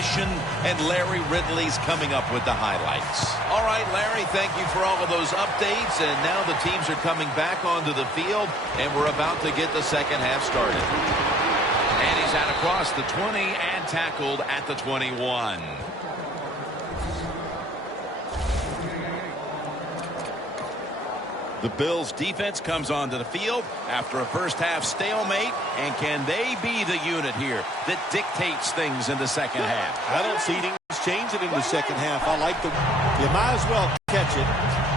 transition, and Larry Ridley's coming up with the highlights. All right, Larry, thank you for all of those updates. And now the teams are coming back onto the field, and we're about to get the second half started. And he's out across the 20 and tackled at the 21. The Bills defense comes onto the field after a first half stalemate, and can they be the unit here that dictates things in the second half? I don't see things changing in the second half. I like you might as well catch it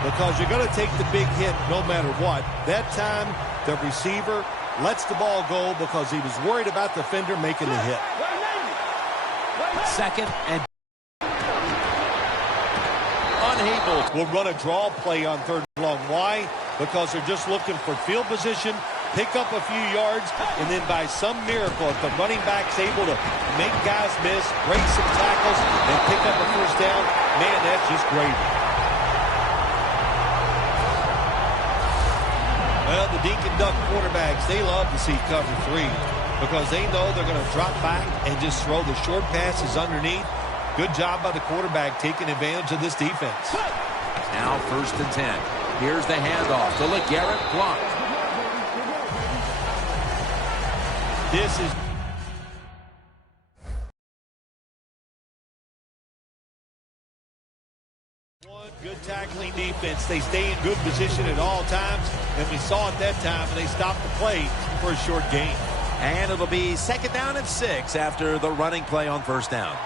because you're going to take the big hit no matter what. That time the receiver lets the ball go because he was worried about the defender making the hit. Second and unable. We'll run a draw play on third and long. Why? Because they're just looking for field position, pick up a few yards, and then by some miracle, if the running back's able to make guys miss, break some tackles, and pick up a first down, man, that's just great. Well, the dink and duck quarterbacks, they love to see cover 3 because they know they're going to drop back and just throw the short passes underneath. Good job by the quarterback taking advantage of this defense. Now 1st and 10. Here's the handoff to LeGarrette Blount. This is one good tackling defense. They stay in good position at all times, and we saw it that time, and they stopped the play for a short gain. And it'll be 2nd down and 6 after the running play on 1st down.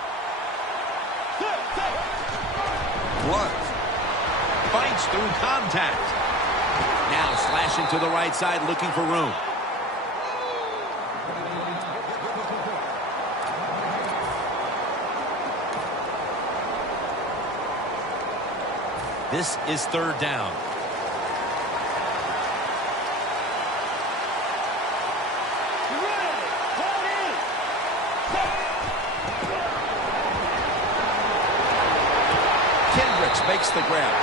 Blunt fights through contact. Now slashing to the right side, looking for room. This is 3rd down. Makes the grab.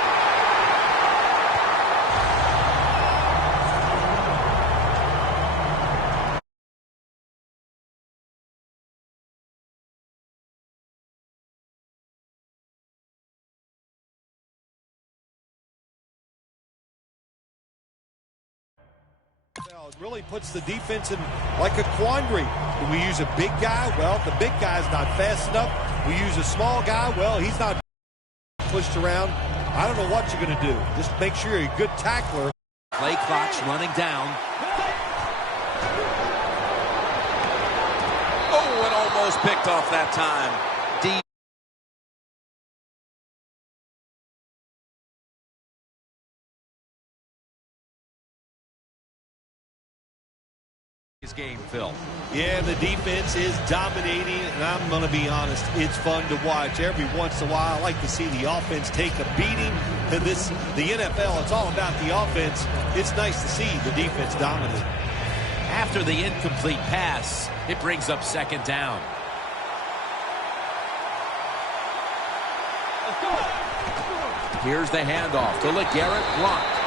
It really puts the defense in like a quandary. Do we use a big guy? Well, the big guy's not fast enough. We use a small guy. Well, he's not pushed around. I don't know what you're going to do. Just make sure you're a good tackler. Play clock's running down. Oh, it almost picked off that time. Deep. His game, Phil. Yeah, the defense is dominating, and I'm going to be honest, it's fun to watch. Every once in a while, I like to see the offense take a beating. To the NFL, it's all about the offense. It's nice to see the defense dominate. After the incomplete pass, it brings up 2nd down. Here's the handoff to LeGarrette Blount.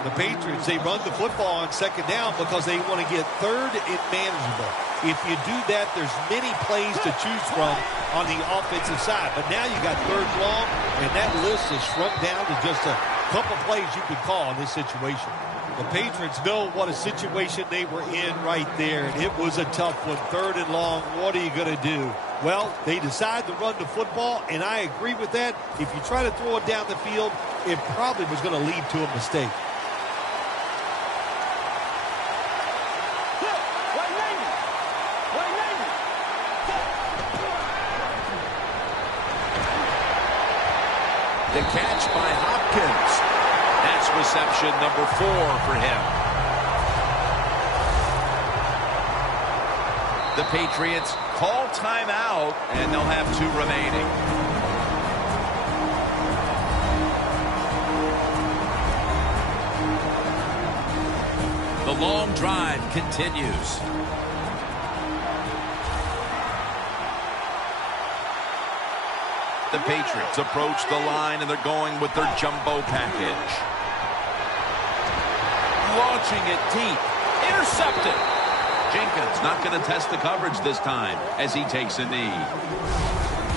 The Patriots, they run the football on 2nd down because they want to get 3rd and manageable. If you do that, there's many plays to choose from on the offensive side. But now you got 3rd long, and that list is shrunk down to just a couple plays you could call in this situation. The Patriots know what a situation they were in right there. And it was a tough one. 3rd and long, what are you going to do? Well, they decide to run the football, and I agree with that. If you try to throw it down the field, it probably was going to lead to a mistake. The catch by Hopkins. That's reception number 4 for him. The Patriots call timeout, and they'll have 2 remaining. The long drive continues. The Patriots approach the line, and they're going with their jumbo package. Launching it deep. Intercepted. Jenkins not going to test the coverage this time as he takes a knee.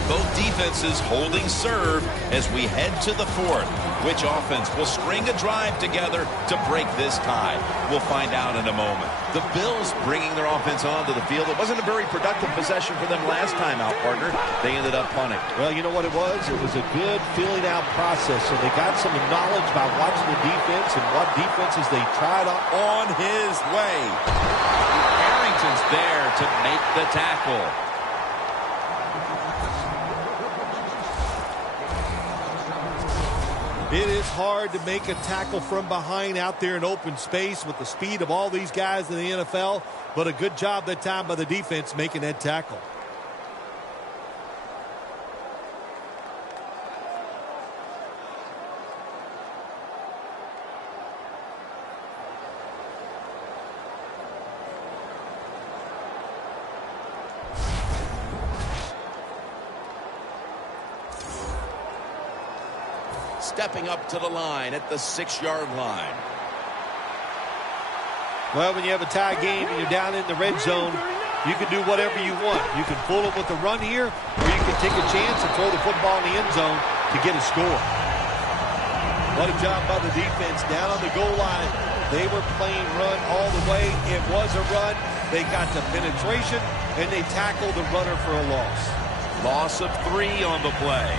Both defenses holding serve as we head to the fourth. Which offense will string a drive together to break this tie? We'll find out in a moment. The Bills bringing their offense onto the field. It wasn't a very productive possession for them last time out, partner. They ended up punting. Well, you know what it was? It was a good filling out process. So they got some knowledge by watching the defense and what defenses they tried on his way. Harrington's there to make the tackle. It is hard to make a tackle from behind out there in open space with the speed of all these guys in the NFL, but a good job that time by the defense making that tackle. Stepping up to the line at the 6-yard line. Well, when you have a tie game and you're down in the red zone, you can do whatever you want. You can fool them with the run here, or you can take a chance and throw the football in the end zone to get a score. What a job by the defense down on the goal line. They were playing run all the way. It was a run. They got the penetration, and they tackled the runner for a loss. Loss of 3 on the play.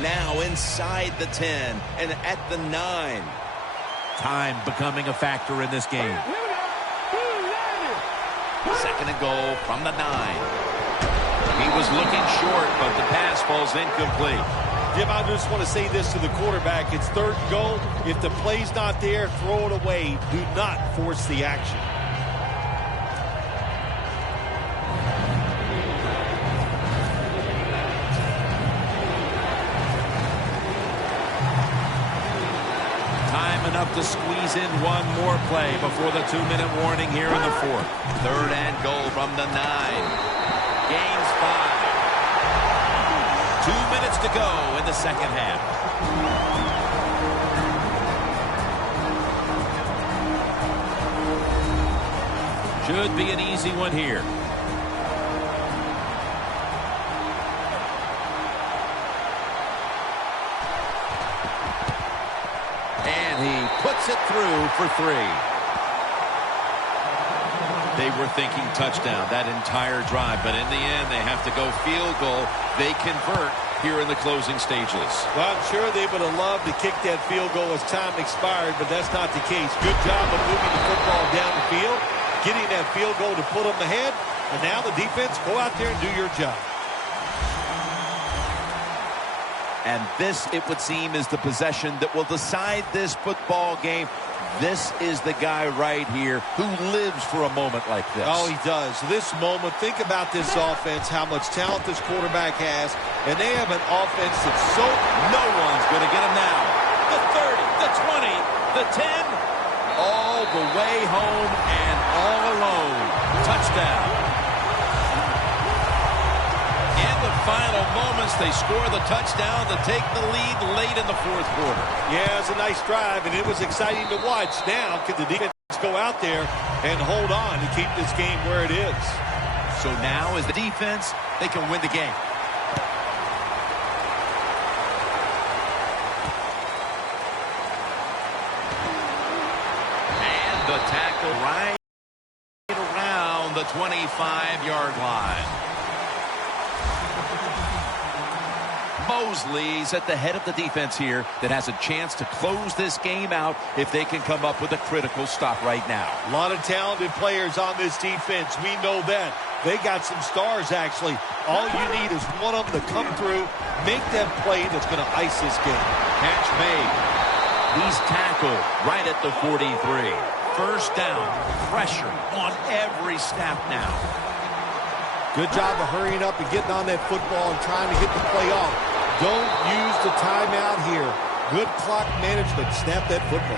Now inside the 10 and at the 9. Time becoming a factor in this game. 2nd and goal from the 9. He was looking short, but the pass falls incomplete. Jim, I just want to say this to the quarterback. It's 3rd and goal. If the play's not there, throw it away. Do not force the action. Enough to squeeze in one more play before the 2-minute warning here in the 4th. 3rd and goal from the 9. Gains 5. 2 minutes to go in the 2nd half. Should be an easy one here. Puts it through for 3. They were thinking touchdown that entire drive, but in the end, they have to go field goal. They convert here in the closing stages. Well, I'm sure they would have loved to kick that field goal as time expired, but that's not the case. Good job of moving the football down the field, getting that field goal to put them ahead, and now the defense, go out there and do your job. And this, it would seem, is the possession that will decide this football game. This is the guy right here who lives for a moment like this. Oh, he does. This moment, think about this offense, how much talent this quarterback has, and they have an offense that's so... No one's going to get him now. The 30, the 20, the 10, all the way home and all alone. Touchdown. Final moments, they score the touchdown to take the lead late in the 4th quarter. Yeah, it was a nice drive, and it was exciting to watch. Now, can the defense go out there and hold on to keep this game where it is? So now, as the defense, they can win the game. And the tackle right around the 25-yard line. Mosley's at the head of the defense here that has a chance to close this game out if they can come up with a critical stop right now. A lot of talented players on this defense. We know that. They got some stars, actually. All you need is one of them to come through, make that play that's going to ice this game. Catch made. He's tackled right at the 43. 1st down. Pressure on every snap now. Good job of hurrying up and getting on that football and trying to get the play off. Don't use the timeout here. Good clock management. Snap that football.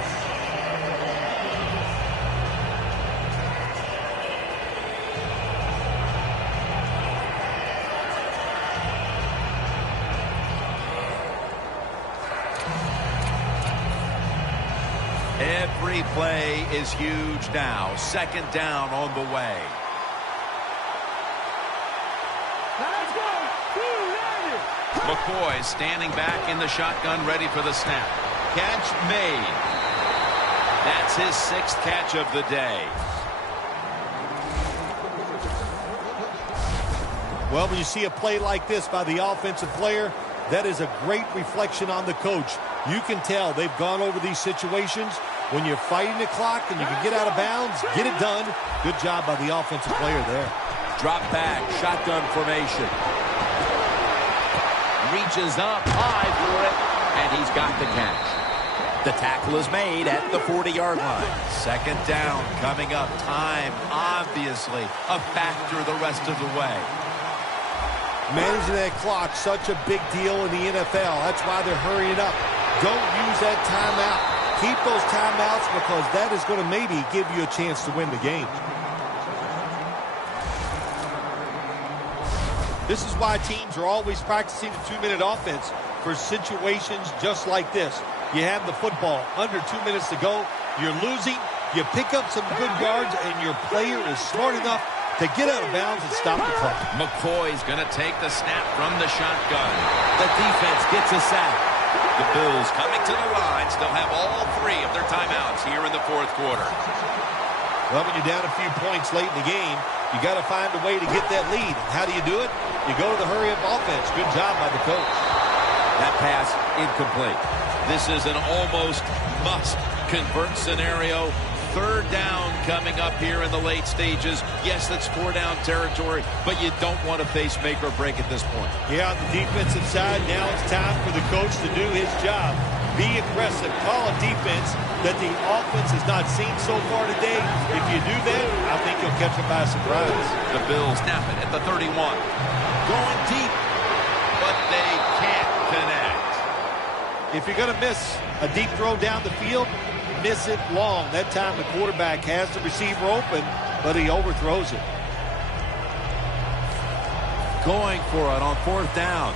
Every play is huge now. Second down on the way. McCoy standing back in the shotgun, ready for the snap. Catch made. That's his 6th catch of the day. Well, when you see a play like this by the offensive player, that is a great reflection on the coach. You can tell they've gone over these situations. When you're fighting the clock and you can get out of bounds, get it done. Good job by the offensive player there. Drop back, shotgun formation. Reaches up high for it, and he's got the catch. The tackle is made at the 40-yard line. Second down coming up. Time, obviously, a factor the rest of the way. Managing that clock, such a big deal in the NFL. That's why they're hurrying up. Don't use that timeout. Keep those timeouts because that is going to maybe give you a chance to win the game. This is why teams are always practicing the 2-minute offense for situations just like this. You have the football under 2 minutes to go. You're losing. You pick up some good yards, and your player is smart enough to get out of bounds and stop the clock. McCoy's going to take the snap from the shotgun. The defense gets a sack. The Bills coming to the line still have all 3 of their timeouts here in the 4th quarter. Well, when you're down a few points late in the game, you got to find a way to get that lead. How do you do it? You go to the hurry-up offense. Good job by the coach. That pass incomplete. This is an almost must-convert scenario. 3rd down coming up here in the late stages. Yes, that's 4-down territory, but you don't want to face make or break at this point. Yeah, on the defensive side, now it's time for the coach to do his job. Be aggressive. Call a defense that the offense has not seen so far today. If you do that, I think you'll catch them by surprise. The Bills snap it at the 31. Going deep, but they can't connect. If you're going to miss a deep throw down the field, miss it long. That time the quarterback has the receiver open, but he overthrows it. Going for it on 4th down.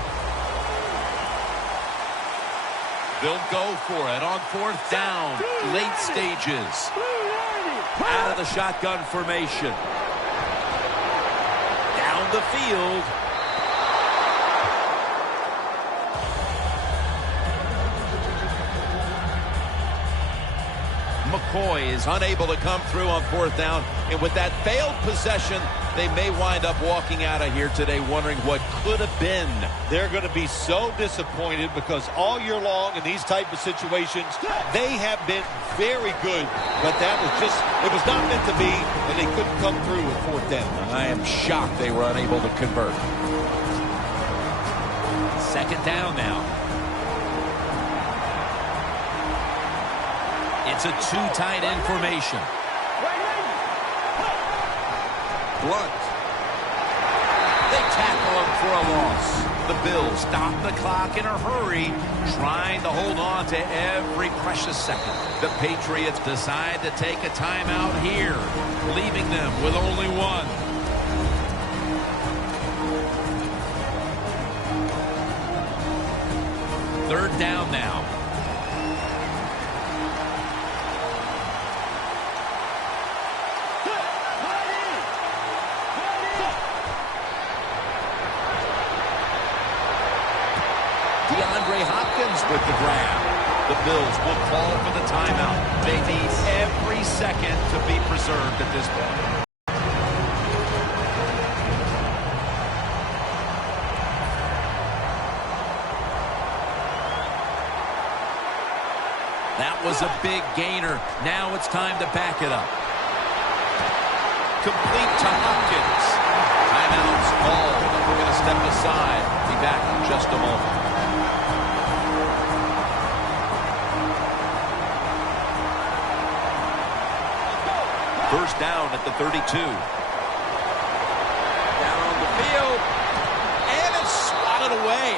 They'll go for it on 4th down. Late stages. Out of the shotgun formation. Down the field. McCoy is unable to come through on 4th down. And with that failed possession, they may wind up walking out of here today wondering what could have been. They're going to be so disappointed because all year long in these type of situations, they have been very good. But that was just, it was not meant to be, and they couldn't come through with 4th down. I am shocked they were unable to convert. Second down now. It's a 2 tight end formation. Blunt. They tackle him for a loss. The Bills stop the clock in a hurry, trying to hold on to every precious second. The Patriots decide to take a timeout here, leaving them with only 1. Third down now. With the grab. The Bills will call for the timeout. They need every second to be preserved at this point. That was a big gainer. Now it's time to back it up. Complete to Hopkins. Timeout's called. We're going to step aside. Be back in just a moment. First down at the 32. Down on the field. And it's swatted away.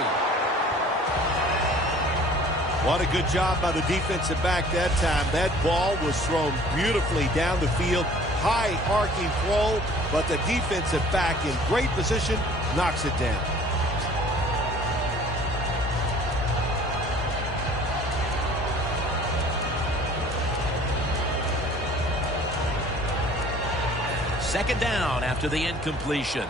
What a good job by the defensive back that time. That ball was thrown beautifully down the field. High arcing throw, but the defensive back in great position knocks it down. second down after the incompletion.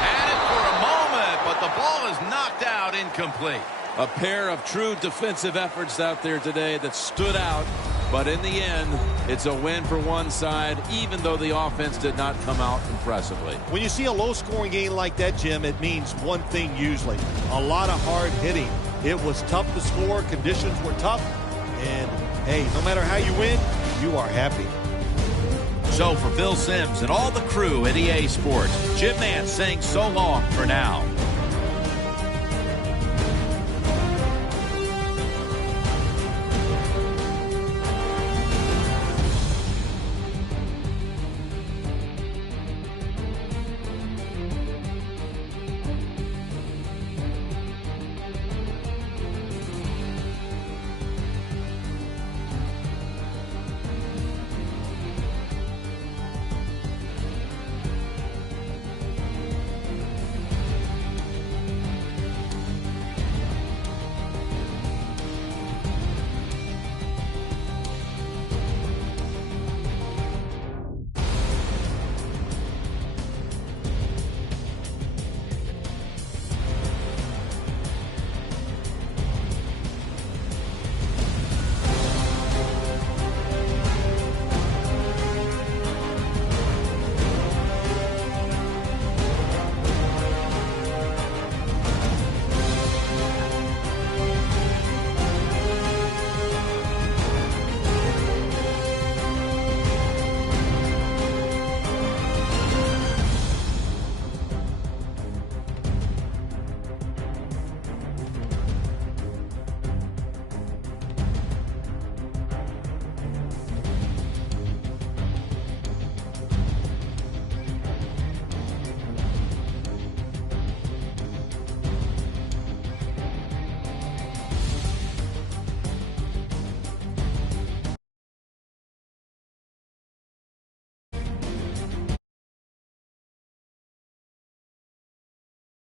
Had it for a moment, but the ball is knocked out incomplete. A pair of true defensive efforts out there today that stood out. But in the end, it's a win for one side, even though the offense did not come out impressively. When you see a low-scoring game like that, Jim, it means one thing usually. A lot of hard hitting. It was tough to score. Conditions were tough. And, hey, no matter how you win, you are happy. So for Phil Simms and all the crew at EA Sports, Jim Nance saying so long for now.